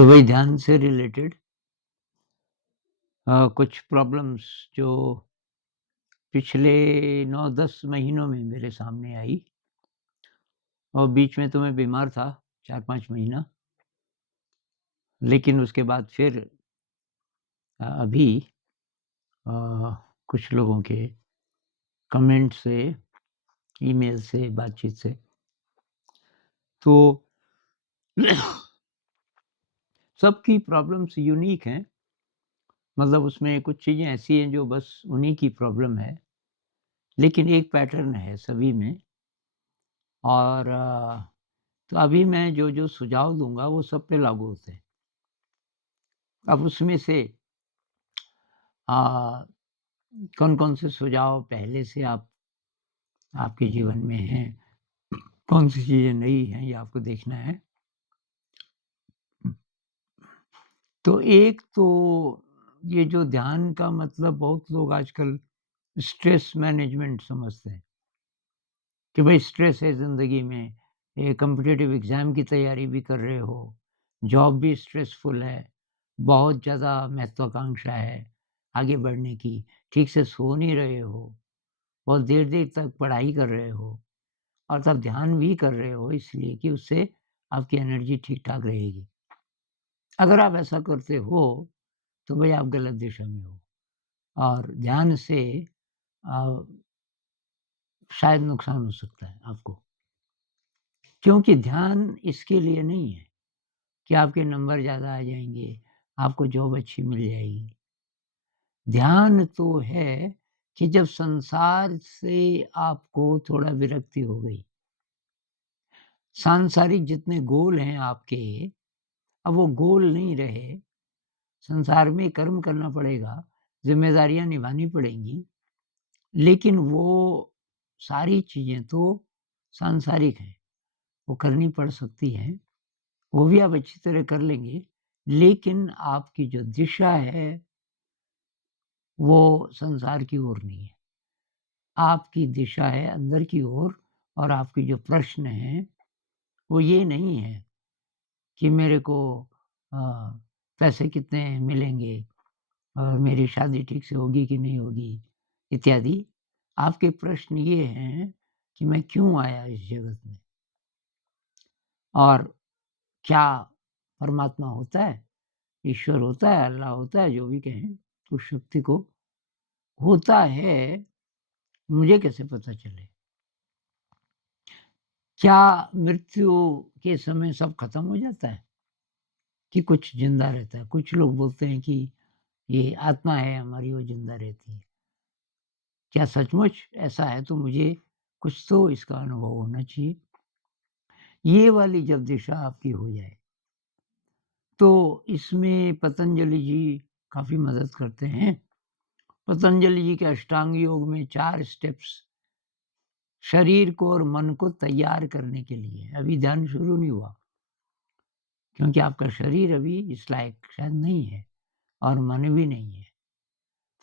तो वही ध्यान से रिलेटेड कुछ प्रॉब्लम्स जो पिछले 9-10 महीनों में मेरे सामने आई और बीच में तो मैं बीमार था 4-5 महीना। लेकिन उसके बाद फिर अभी अ, कुछ लोगों के कमेंट से, ईमेल से, बातचीत से तो सबकी प्रॉब्लम्स यूनिक हैं। मतलब उसमें कुछ चीज़ें ऐसी हैं जो बस उन्हीं की प्रॉब्लम है, लेकिन एक पैटर्न है सभी में और तो अभी मैं जो सुझाव दूँगा वो सब पे लागू होते हैं। अब उसमें से अ, कौन-कौन से सुझाव पहले से आपके जीवन में हैं, कौन-सी चीज़ें नई हैं ये आपको देखना है। तो एक तो ये जो ध्यान का मतलब बहुत लोग आजकल स्ट्रेस मैनेजमेंट समझते हैं कि भई स्ट्रेस है ज़िंदगी में, ये कॉम्पिटिटिव एग्ज़ाम की तैयारी भी कर रहे हो, जॉब भी स्ट्रेसफुल है, बहुत ज़्यादा महत्वाकांक्षा है आगे बढ़ने की, ठीक से सो नहीं रहे हो, बहुत देर-देर तक पढ़ाई कर रहे हो और तब ध्यान भी कर रहे हो इसलिए कि उससे आपकी एनर्जी ठीक-ठाक रहेगी। अगर आप ऐसा करते हो, तो भई आप गलत दिशा में हो और ध्यान से अ, शायद नुकसान हो सकता है आपको। क्योंकि ध्यान इसके लिए नहीं है कि आपके नंबर ज़्यादा आ जाएँगे, आपको जॉब अच्छी मिल जाएगी। ध्यान तो है कि जब संसार से आपको थोड़ा विरक्ति हो गई, सांसारिक जितने गोल हैं आपके, अब वो गोल नहीं रहे, संसार में कर्म करना पड़ेगा, ज़िम्मेदारियाँ निभानी पड़ेंगी, लेकिन वो सारी चीज़ें तो सांसारिक हैं, वो करनी पड़ सकती हैं, वो भी आप अच्छी तरह कर लेंगे, लेकिन आपकी जो दिशा है, वो संसार की ओर नहीं है। आपकी दिशा है अंदर की ओर और आपके जो प्रश्न हैं, वो ये नहीं है कि मेरे को अ, पैसे कितने मिलेंगे और मेरी शादी ठीक से होगी कि नहीं होगी, इत्यादि। आपके प्रश्न ये हैं कि मैं क्यों आया इस जगत में और क्या परमात्मा होता है, ईश्वर होता है, अल्लाह होता है, जो भी कहें, उस शक्ति को होता है, मुझे कैसे पता चले? क्या मृत्यु के समय सब खत्म हो जाता है कि कुछ ज़िंदा रहता है? कुछ लोग बोलते हैं कि ये आत्मा है हमारी वो ज़िंदा रहती है। क्या सचमुच ऐसा है तो मुझे कुछ तो इसका अनुभव होना चाहिए। ये वाली जब दिशा आपकी हो जाए, तो इसमें पतंजलि जी काफ़ी मदद करते हैं। पतंजलि जी के अष्टांग योग में 4 स्टेप्स शरीर को और मन को तैयार करने के लिए है। अभी ध्यान शुरू नहीं हुआ, क्योंकि आपका शरीर अभी इस लायक शायद नहीं है और मन भी नहीं है।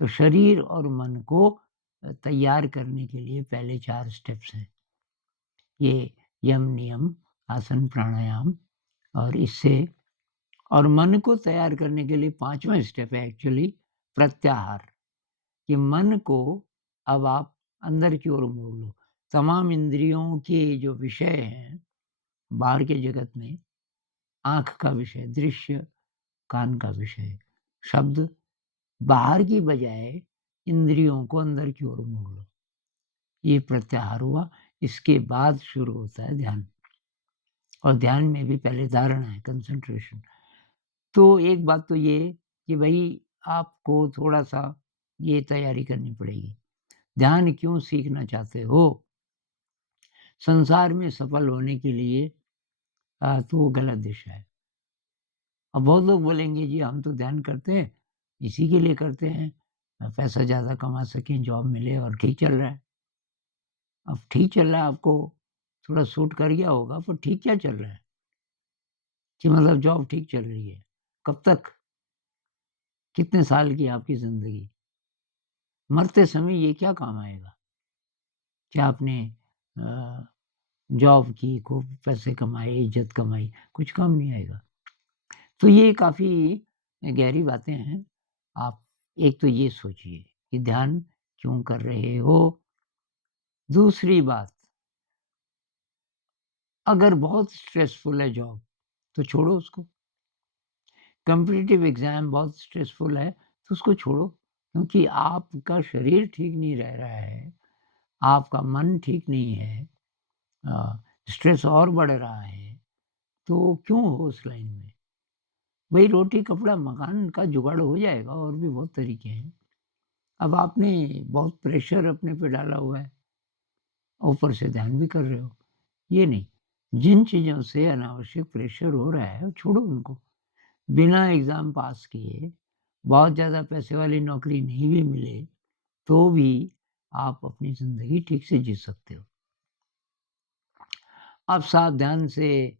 तो शरीर और मन को तैयार करने के लिए पहले 4 स्टेप्स हैं। ये यम, नियम, आसन, प्राणायाम और इससे और मन को तैयार करने के लिए 5वां स्टेप है एक्चुअली प्रत्याहार, कि मन को अब आप अंदर की ओर मोड़ लो। तमाम इंद्रियों के जो विषय हैं, बाहर के जगत में आँख का विषय, दृश्य, कान का विषय, शब्द, बाहर की बजाय इंद्रियों को अंदर की ओर मोड़ लो। ये प्रत्याहार हुआ, इसके बाद शुरू होता है ध्यान और ध्यान में भी पहले धारणा है, कंसंट्रेशन। तो एक बात तो ये कि भई आपको थोड़ा-सा ये तैयारी करनी पड़ेगी। ध्यान क्यों सीखना चाहते हो? संसार में सफल होने के लिए तो वो गलत दिशा है। अब बहुत लोग बोलेंगे जी हम तो ध्यान करते हैं, इसी के लिए करते हैं पैसा ज़्यादा कमा सकें, जॉब मिले और ठीक चल रहा है। अब ठीक चल रहा है आपको थोड़ा सूट कर गया होगा, पर ठीक क्या चल रहा है? कि मतलब जॉब ठीक चल रही है। कब तक? कितने साल की है आपकी ज़िंदगी? मरते समय ये क्या काम आएगा? क्या आपने अ, जॉब की, खूब पैसे कमाए, इज़्ज़त कमाई, कुछ काम नहीं आएगा। तो ये काफ़ी गहरी बातें हैं। आप एक तो ये सोचिए कि ध्यान क्यों कर रहे हो? दूसरी बात, अगर बहुत स्ट्रेसफुल है जॉब, तो छोड़ो उसको। कॉम्पिटिटिव एग्ज़ाम बहुत स्ट्रेसफुल है, तो उसको छोड़ो, क्योंकि आपका शरीर ठीक नहीं रह रहा है, आपका मन ठीक नहीं है, स्ट्रेस और बढ़ रहा है, तो क्यों हो उस लाइन में? वही रोटी, कपड़ा, मकान का जुगाड़ हो जाएगा, और भी बहुत तरीके हैं। अब आपने बहुत प्रेशर अपने पे डाला हुआ है, ऊपर से ध्यान भी कर रहे हो, ये नहीं। जिन चीज़ों से अनावश्यक प्रेशर हो रहा है, वो छोड़ो उनको। बिना एग्ज़ाम पास किए, बहुत ज़्यादा पैसे वाली नौकरी नहीं भी मिले, तो भी आप अपनी ज़िंदगी ठीक से जी सकते हो। अब सावधान से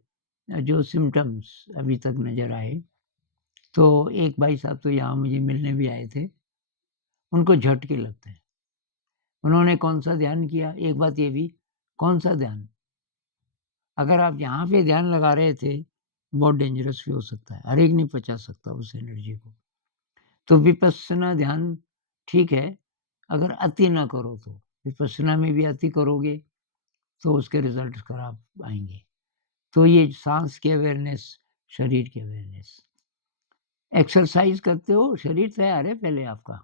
जो सिम्पटम्स अभी तक नज़र आए, तो एक भाई साहब तो यहाँ मुझे मिलने भी आए थे, उनको झटके लगते हैं। उन्होंने कौन-सा ध्यान किया? एक बात ये भी, कौन-सा ध्यान? अगर आप यहाँ पे ध्यान लगा रहे थे, बहुत डेंजरस भी हो सकता है, हर एक नहीं पचा सकता उस एनर्जी को। तो विपश्यना ध्यान ठीक है, अगर अति ना करो तो। विपश्यना में भी अति करोगे, तो उसके रिज़ल्ट्स खराब आएँगे। तो ये साँस की अवेयरनेस, शरीर की अवेयरनेस। एक्सरसाइज़ करते हो, शरीर तैयार है पहले आपका।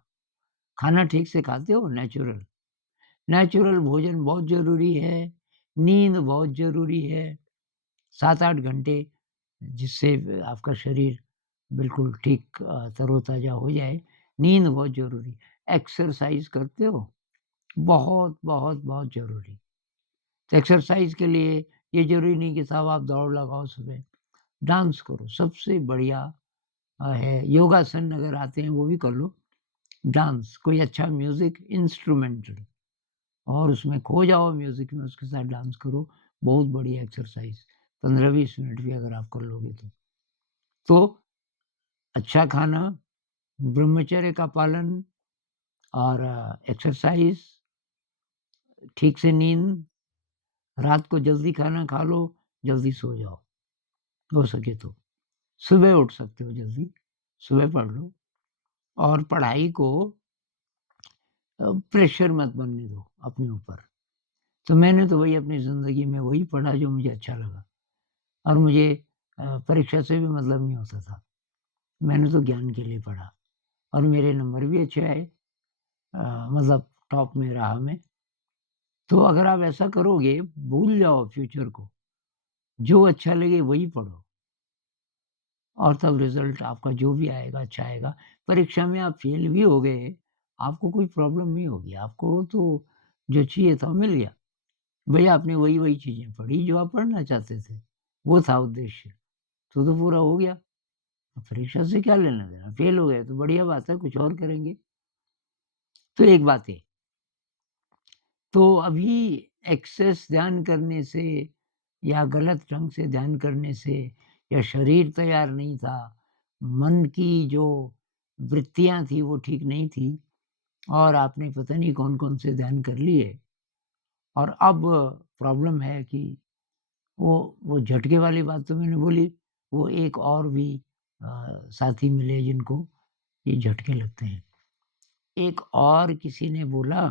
खाना ठीक से खाते हो, नेचुरल। नेचुरल भोजन बहुत ज़रूरी है, नींद बहुत ज़रूरी है, 7-8 घंटे, जिससे आपका शरीर बिल्कुल ठीक तरोताज़ा हो जाए, नींद बहुत ज़रूरी। एक्सरसाइज़ करते हो? बहुत, बहुत, बहुत ज़रूरी। तो एक्सरसाइज़ के लिए ये ज़रूरी नहीं कि साहब आप दौड़ लगाओ सुबह, डांस करो, सबसे बढ़िया है। योगासन अगर आते हैं वो भी कर लो। डांस, कोई अच्छा म्यूज़िक इंस्ट्रूमेंटल, और उसमें खो जाओ म्यूज़िक में, उसके साथ डांस करो, बहुत बढ़िया एक्सरसाइज़, 15-20 मिनट भी अगर आप कर लोगे तो। तो अच्छा खाना, ब्रह्मचर्य का पालन, और एक्सरसाइज़, ठीक से नींद, रात को जल्दी खाना खा लो, जल्दी सो जाओ, हो सके तो। सुबह उठ सकते हो जल्दी, सुबह पढ़ लो, और पढ़ाई को प्रेशर मत बनने दो अपने ऊपर। तो मैंने तो वही अपनी ज़िंदगी में वही पढ़ा जो मुझे अच्छा लगा, और मुझे परीक्षा से भी मतलब नहीं होता था। मैंने तो ज्ञान के लिए पढ़ा, और मेरे नंबर भी अच्छे आए, मतलब टॉप में रहा मैं। तो अगर आप ऐसा करोगे, भूल जाओ फ्यूचर को, जो अच्छा लगे वही पढ़ो, और तब रिज़ल्ट आपका जो भी आएगा अच्छा आएगा। परीक्षा में आप फेल भी हो गए, आपको कोई प्रॉब्लम नहीं होगी, आपको तो जो चाहिए था वो मिल गया। भई आपने वही-वही चीज़ें पढ़ी जो आप पढ़ना चाहते थे, वो था उद्देश्य, तो पूरा हो गया। अब परीक्षा से क्या लेना-देना, फेल हो गए तो बढ़िया बात है, कुछ और करेंगे। तो एक बात ये। तो अभी एक्सेस ध्यान करने से, या गलत ढंग से ध्यान करने से, या शरीर तैयार नहीं था, मन की जो वृत्तियाँ थी वो ठीक नहीं थी, और आपने पता नहीं कौन-कौन से ध्यान कर लिए, और अब प्रॉब्लम है कि वो झटके वाली बात तो मैंने बोली, वो एक और भी साथी मिले जिनको ये झटके लगते हैं। एक और किसी ने बोला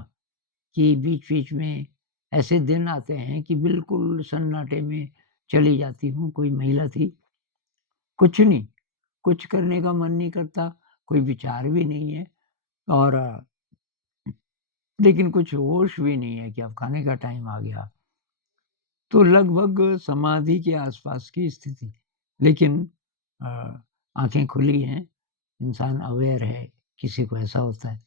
कि बीच-बीच में ऐसे दिन आते हैं कि बिल्कुल सन्नाटे में चली जाती हूँ, कोई महिला थी, कुछ नहीं, कुछ करने का मन नहीं करता, कोई विचार भी नहीं है, और लेकिन कुछ होश भी नहीं है कि अब खाने का टाइम आ गया। तो लगभग समाधि के आसपास की स्थिति। लेकिन अ, आँखें खुली हैं, इंसान अवेयर है, किसी को ऐसा होता है।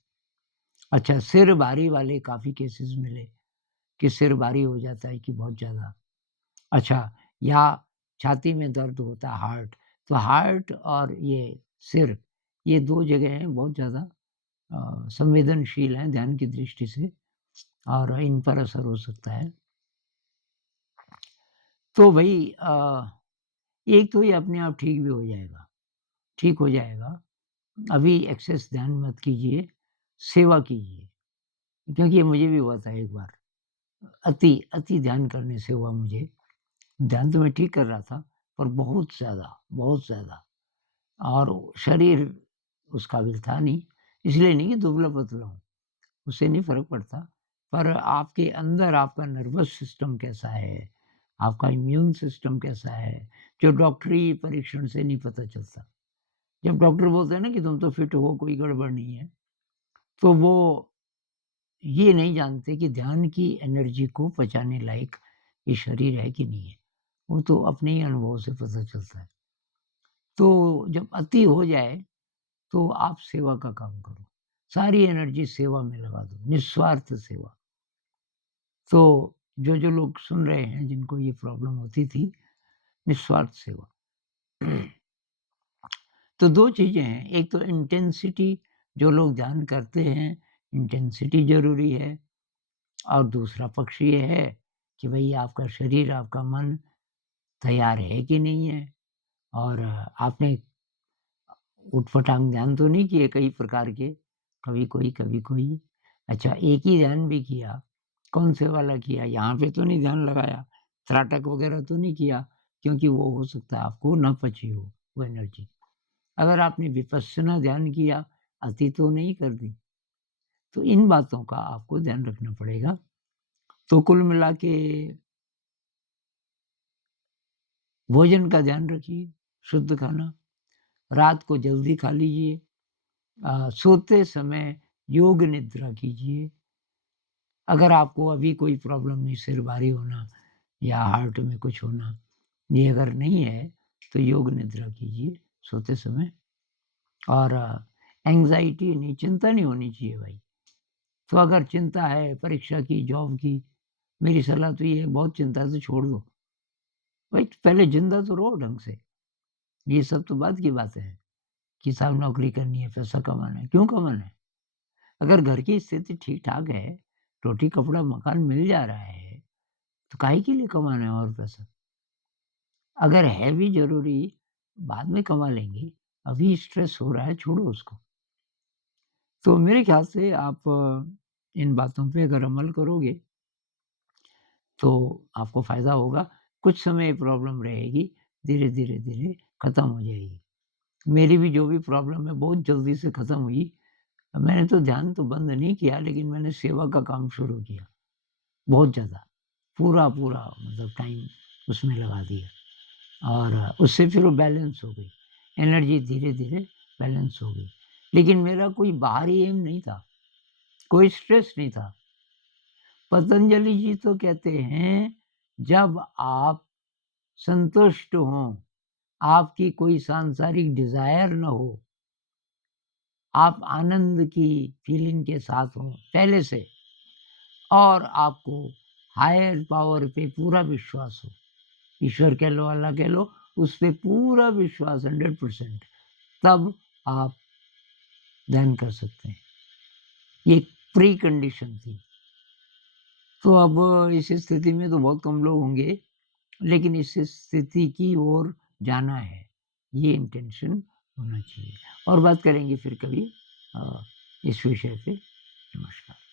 अच्छा, सिर भारी वाले काफ़ी केसेज़ मिले कि सिर भारी हो जाता है कि बहुत ज़्यादा। अच्छा, या छाती में दर्द होता है, हार्ट, तो हार्ट और ये सिर, ये 2 जगहें बहुत ज़्यादा संवेदनशील हैं ध्यान की दृष्टि से, और इन पर असर हो सकता है। तो भई एक तो ये अपने आप ठीक भी हो जाएगा, ठीक हो जाएगा। अभी एक्सेस ध्यान मत कीजिए, सेवा कीजिए, क्योंकि ये मुझे भी हुआ था एक बार। अति अति ध्यान करने से हुआ मुझे। ध्यान तो मैं ठीक कर रहा था, पर बहुत ज़्यादा, बहुत ज़्यादा। और शरीर उस काबिल था नहीं, इसलिए नहीं कि दुबला-पतला हूँ, उससे नहीं फ़र्क पड़ता। पर आपके अंदर आपका नर्वस सिस्टम कैसा है, आपका इम्यून सिस्टम कैसा है, जो डॉक्टरी परीक्षण से नहीं पता चलता। जब डॉक्टर बोलते हैं ना कि तुम तो फिट हो, कोई गड़बड़ नहीं है, तो वो ये नहीं जानते कि ध्यान की एनर्जी को पचाने लायक ये शरीर है कि नहीं है। वो तो अपने ही अनुभव से पता चलता है। तो जब अति हो जाए, तो आप सेवा का काम करो। सारी एनर्जी सेवा में लगा दो, निस्वार्थ सेवा। तो जो लोग सुन रहे हैं, जिनको ये प्रॉब्लम होती थी, निस्वार्थ सेवा। तो 2 चीज़ें हैं, एक तो इंटेंसिटी, जो लोग ध्यान करते हैं, इंटेंसिटी ज़रूरी है। और दूसरा पक्ष ये है कि भई आपका शरीर, आपका मन तैयार है कि नहीं है, और आपने ऊट-पटांग ध्यान तो नहीं किए कई प्रकार के, कभी कोई, कभी कोई। अच्छा, एक ही ध्यान भी किया, कौन-से वाला किया? यहाँ पे तो नहीं ध्यान लगाया, त्राटक वगैरह तो नहीं किया, क्योंकि वो हो सकता है आपको ना पची हो, वो एनर्जी। अगर आपने विपस्सना ध्यान किया, अति तो नहीं कर दी। तो इन बातों का आपको ध्यान रखना पड़ेगा। तो कुल मिला के भोजन का ध्यान रखिए, शुद्ध खाना, रात को जल्दी खा लीजिए, सोते समय योग निद्रा कीजिए। अगर आपको अभी कोई प्रॉब्लम नहीं, सिर भारी होना या हार्ट में कुछ होना, ये अगर नहीं है, तो योग निद्रा कीजिए सोते समय। और एंग्ज़ायटी नहीं, चिंता नहीं होनी चाहिए भाई। तो अगर चिंता है परीक्षा की, जॉब की, मेरी सलाह तो ये है, बहुत चिंता है तो छोड़ दो। भाई पहले ज़िंदा तो रहो ढंग से, ये सब तो बाद की बातें हैं। कि साहब नौकरी करनी है, पैसा कमाना है, क्यों कमाना है? अगर घर की स्थिति ठीक-ठाक है, रोटी, कपड़ा, मकान मिल जा रहा है, तो काहे के लिए कमाना है और पैसा? अगर है भी ज़रूरी, बाद में कमा लेंगे, अभी स्ट्रेस हो रहा है, छोड़ो उसको। तो मेरे ख़्याल से आप इन बातों पे अगर अमल करोगे, तो आपको फ़ायदा होगा। कुछ समय प्रॉब्लम रहेगी, धीरे-धीरे खत्म हो जाएगी। मेरी भी जो भी प्रॉब्लम है, बहुत जल्दी से खत्म हुई। मैंने तो ध्यान तो बंद नहीं किया, लेकिन मैंने सेवा का काम शुरू किया, बहुत ज़्यादा। पूरा-पूरा मतलब टाइम उसमें लगा दिया, और उससे फिर वो बैलेंस हो गई। एनर्जी धीरे-धीरे बैलेंस हो गई। लेकिन मेरा कोई बाहरी एम नहीं था, कोई स्ट्रेस नहीं था। पतंजलि जी तो कहते हैं, जब आप संतुष्ट हों, आपकी कोई सांसारिक डिज़ायर ना हो, आप आनंद की फीलिंग के साथ हों पहले से, और आपको हायर पावर पे पूरा विश्वास हो, ईश्वर कह लो, अल्लाह कह लो, उस पे पूरा विश्वास 100%, तब आप ध्यान कर सकते हैं। ये प्री कंडीशन थी। तो अब इस स्थिति में तो बहुत कम लोग होंगे, लेकिन इस स्थिति की ओर जाना है, ये इंटेंशन होना चाहिए। और बात करेंगे फिर कभी इस विषय पे। नमस्कार।